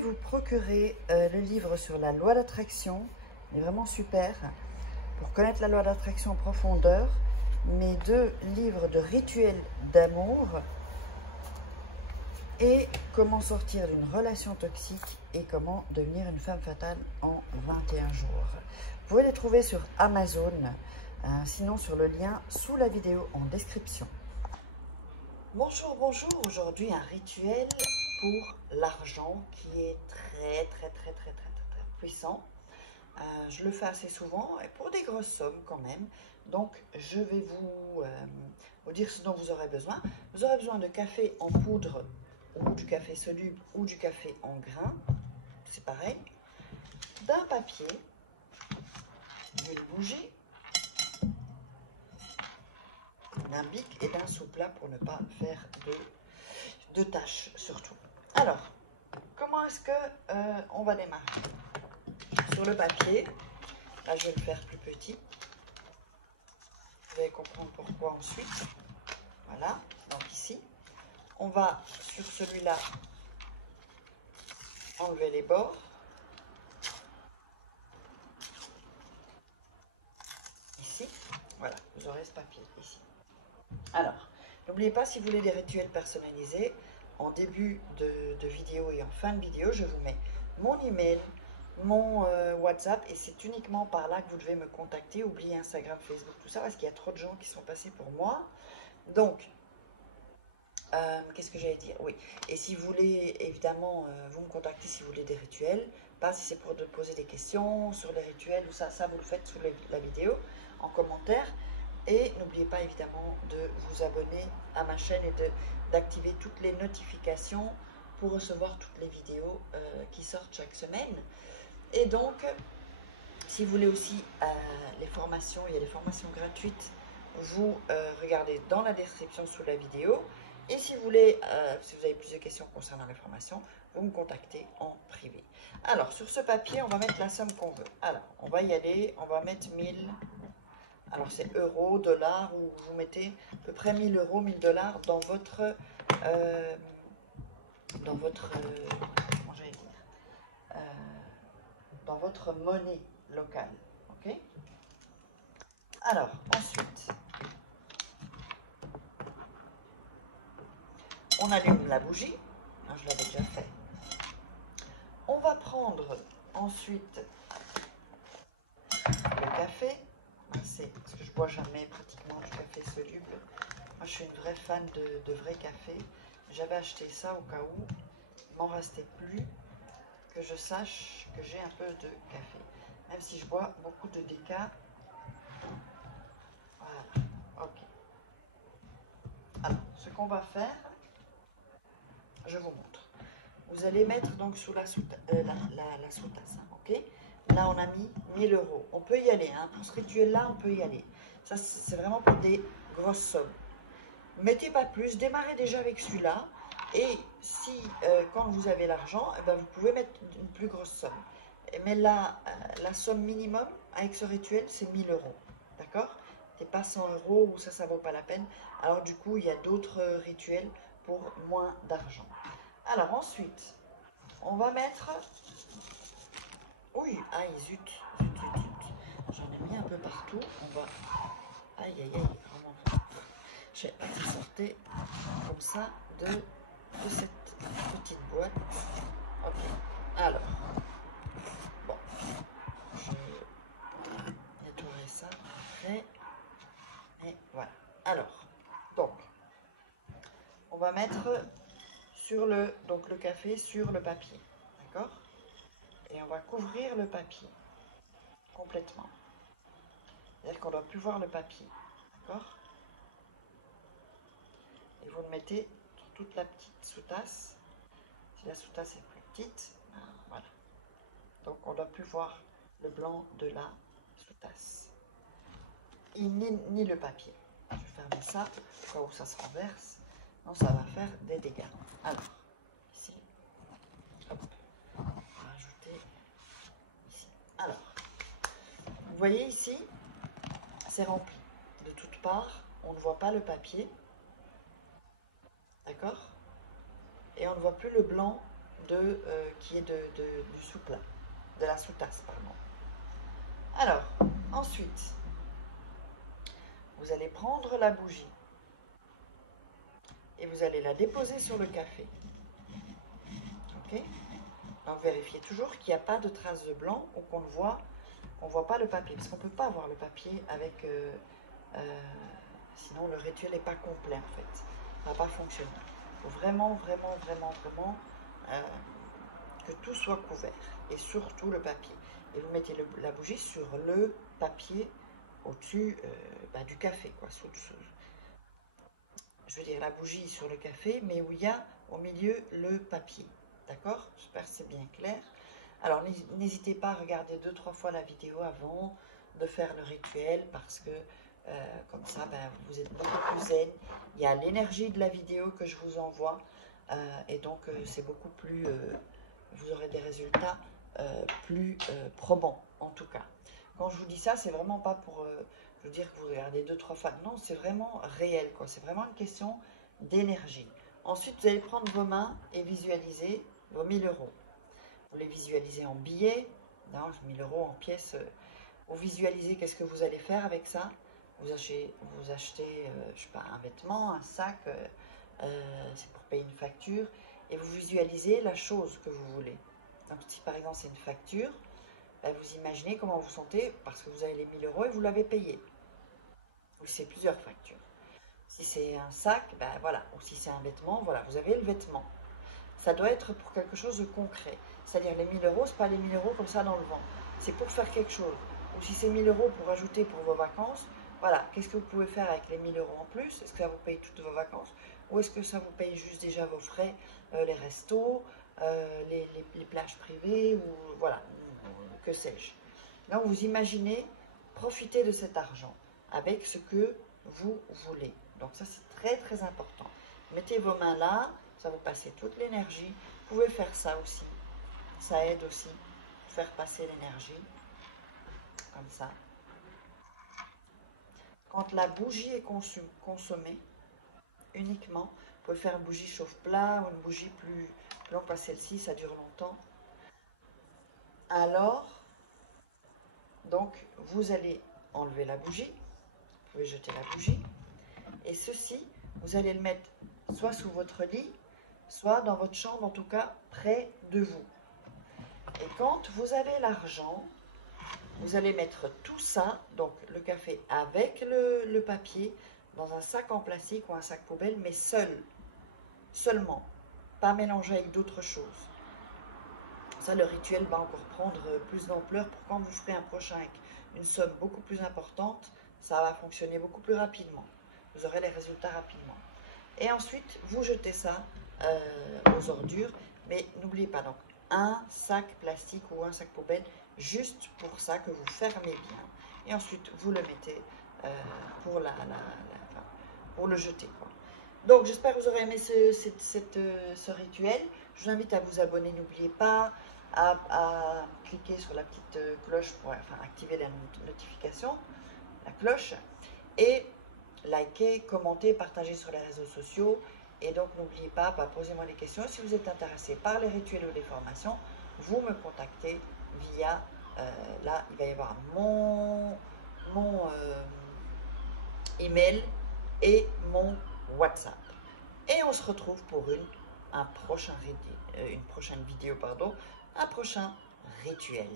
vous procurer le livre sur la loi d'attraction. Il est vraiment super pour connaître la loi d'attraction en profondeur. Mes 2 livres de rituels d'amour et comment sortir d'une relation toxique et comment devenir une femme fatale en 21 jours. Vous pouvez les trouver sur Amazon, sinon sur le lien sous la vidéo en description. Bonjour, bonjour. Aujourd'hui, un rituel pour l'argent qui est très puissant. Je le fais assez souvent et pour des grosses sommes quand même. Donc, je vais vous dire ce dont vous aurez besoin. Vous aurez besoin de café en poudre ou du café soluble ou du café en grains. C'est pareil. D'un papier, d'une bougie, d'un bic et d'un sous-plat pour ne pas faire de tâches surtout. Alors, comment est-ce que on va démarrer? Sur le papier, là je vais le faire plus petit. Vous allez comprendre pourquoi ensuite. Voilà, donc ici, on va sur celui-là enlever les bords. Ici, voilà, vous aurez ce papier ici. Alors, n'oubliez pas, si vous voulez des rituels personnalisés, en début de vidéo et en fin de vidéo, je vous mets mon email, mon WhatsApp, et c'est uniquement par là que vous devez me contacter. Oubliez Instagram, Facebook, tout ça, parce qu'il y a trop de gens qui sont passés pour moi. Donc, qu'est-ce que j'allais dire? Oui, et si vous voulez, évidemment, vous me contactez si vous voulez des rituels, pas si c'est pour de poser des questions sur les rituels ou ça vous le faites sous la vidéo, en commentaire. Et n'oubliez pas évidemment de vous abonner à ma chaîne et d'activer toutes les notifications pour recevoir toutes les vidéos qui sortent chaque semaine. Et donc, si vous voulez aussi les formations, il y a des formations gratuites, vous regardez dans la description sous la vidéo. Et si vous voulez, si vous avez plus de questions concernant les formations, vous me contactez en privé. Alors, sur ce papier, on va mettre la somme qu'on veut. Alors, on va y aller, on va mettre 1000. Alors, c'est euros, dollars, ou vous mettez à peu près 1000 euros, 1000 dollars dans votre, comment j'allais dire, dans votre monnaie locale. Ok? Alors, ensuite, on allume la bougie. Je l'avais déjà fait. On va prendre ensuite le café. Parce que je bois jamais pratiquement du café soluble. Moi, je suis une vraie fan de vrai café. J'avais acheté ça au cas où il m'en restait plus, que je sache que j'ai un peu de café. Même si je bois beaucoup de déca. Voilà, ok. Alors, ce qu'on va faire, je vous montre. Vous allez mettre donc sous la sous-tasse, ok? Là, on a mis 1000 euros. On peut y aller, hein. Pour ce rituel-là, on peut y aller. Ça, c'est vraiment pour des grosses sommes. Mettez pas plus, démarrez déjà avec celui-là. Et si, quand vous avez l'argent, eh ben, vous pouvez mettre une plus grosse somme. Mais là, la somme minimum avec ce rituel, c'est 1000 euros. D'accord? Et pas 100 euros, ou ça vaut pas la peine. Alors du coup, il y a d'autres rituels pour moins d'argent. Alors ensuite, on va mettre... Oui, aïe, zut. J'en ai mis un peu partout. On va... Aïe, vraiment. J'ai sorti comme ça de cette petite boîte. Ok, alors. Bon. Je nettoierai ça après. Et voilà. Alors, donc, on va mettre sur le café sur le papier. D'accord? Et on va couvrir le papier complètement. C'est-à-dire qu'on ne doit plus voir le papier. D'accord? Et vous le mettez sur toute la petite sous-tasse. Si la sous-tasse est plus petite, voilà. Donc on ne doit plus voir le blanc de la sous-tasse. Ni le papier. Je vais fermer ça, au cas où ça se renverse. Non, ça va faire des dégâts. Alors, ici, hop, on va rajouter ici. Alors, vous voyez ici, c'est rempli de toutes parts. On ne voit pas le papier. D'accord? Et on ne voit plus le blanc qui est du sous-plat, de la sous-tasse, pardon. Alors, ensuite, vous allez prendre la bougie et vous allez la déposer sur le café. Ok? Donc, vérifiez toujours qu'il n'y a pas de traces de blanc ou qu'on ne voit pas le papier, parce qu'on ne peut pas voir le papier avec... sinon, le rituel n'est pas complet, en fait. Ça ne va pas fonctionner. Il faut vraiment que tout soit couvert, et surtout le papier. Et vous mettez la bougie sur le papier au-dessus du café, quoi. Je veux dire la bougie sur le café, mais où il y a au milieu le papier. D'accord? J'espère que c'est bien clair. Alors, n'hésitez pas à regarder 2-3 fois la vidéo avant de faire le rituel, parce que comme ça, vous êtes beaucoup plus zen. Il y a l'énergie de la vidéo que je vous envoie, et donc c'est beaucoup plus... vous aurez des résultats plus probants, en tout cas. Quand je vous dis ça, c'est vraiment pas pour vous dire que vous regardez 2-3 fois. Non, c'est vraiment réel, quoi. C'est vraiment une question d'énergie. Ensuite, vous allez prendre vos mains et visualiser vos 1000 euros. Vous les visualisez en billets, non, 1000 euros en pièces. Vous visualisez qu'est-ce que vous allez faire avec ça. Vous achetez je sais pas, un vêtement, un sac, c'est pour payer une facture, et vous visualisez la chose que vous voulez. Donc si par exemple c'est une facture, vous imaginez comment vous sentez parce que vous avez les 1000 euros et vous l'avez payé. Ou si c'est plusieurs factures. Si c'est un sac, voilà. Ou si c'est un vêtement, voilà, vous avez le vêtement. Ça doit être pour quelque chose de concret. C'est-à-dire les 1000 euros, ce n'est pas les 1000 euros comme ça dans le vent. C'est pour faire quelque chose. Ou si c'est 1000 euros pour ajouter pour vos vacances, voilà, qu'est-ce que vous pouvez faire avec les 1000 euros en plus? Est-ce que ça vous paye toutes vos vacances? Ou est-ce que ça vous paye juste déjà vos frais, les restos, les plages privées, ou voilà, que sais-je. Donc vous imaginez profiter de cet argent avec ce que vous voulez. Donc ça c'est très important. Mettez vos mains là, ça vous passe toute l'énergie. Vous pouvez faire ça aussi. Ça aide aussi à faire passer l'énergie. Comme ça. Quand la bougie est consommée, uniquement, vous pouvez faire une bougie chauffe-plat ou une bougie plus longue, parce que celle-ci, ça dure longtemps. Alors, donc, vous allez enlever la bougie, vous pouvez jeter la bougie, et ceci, vous allez le mettre soit sous votre lit, soit dans votre chambre, en tout cas, près de vous. Et quand vous avez l'argent, vous allez mettre tout ça, donc le café avec le papier, dans un sac en plastique ou un sac poubelle, mais seulement, pas mélangé avec d'autres choses. Ça, le rituel va encore prendre plus d'ampleur pour quand vous ferez un prochain avec une somme beaucoup plus importante, ça va fonctionner beaucoup plus rapidement. Vous aurez les résultats rapidement. Et ensuite, vous jetez ça aux ordures, mais n'oubliez pas, donc, un sac plastique ou un sac poubelle, juste pour ça, que vous fermez bien. Et ensuite, vous le mettez pour le jeter, quoi. Donc, j'espère que vous aurez aimé ce rituel. Je vous invite à vous abonner. N'oubliez pas à cliquer sur la petite cloche pour activer la notification, la cloche. Et liker, commenter, partager sur les réseaux sociaux. Et donc, n'oubliez pas, posez-moi des questions. Si vous êtes intéressé par les rituels ou les formations, vous me contactez via, là, il va y avoir mon email et mon WhatsApp. Et on se retrouve pour une prochaine vidéo, un prochain rituel.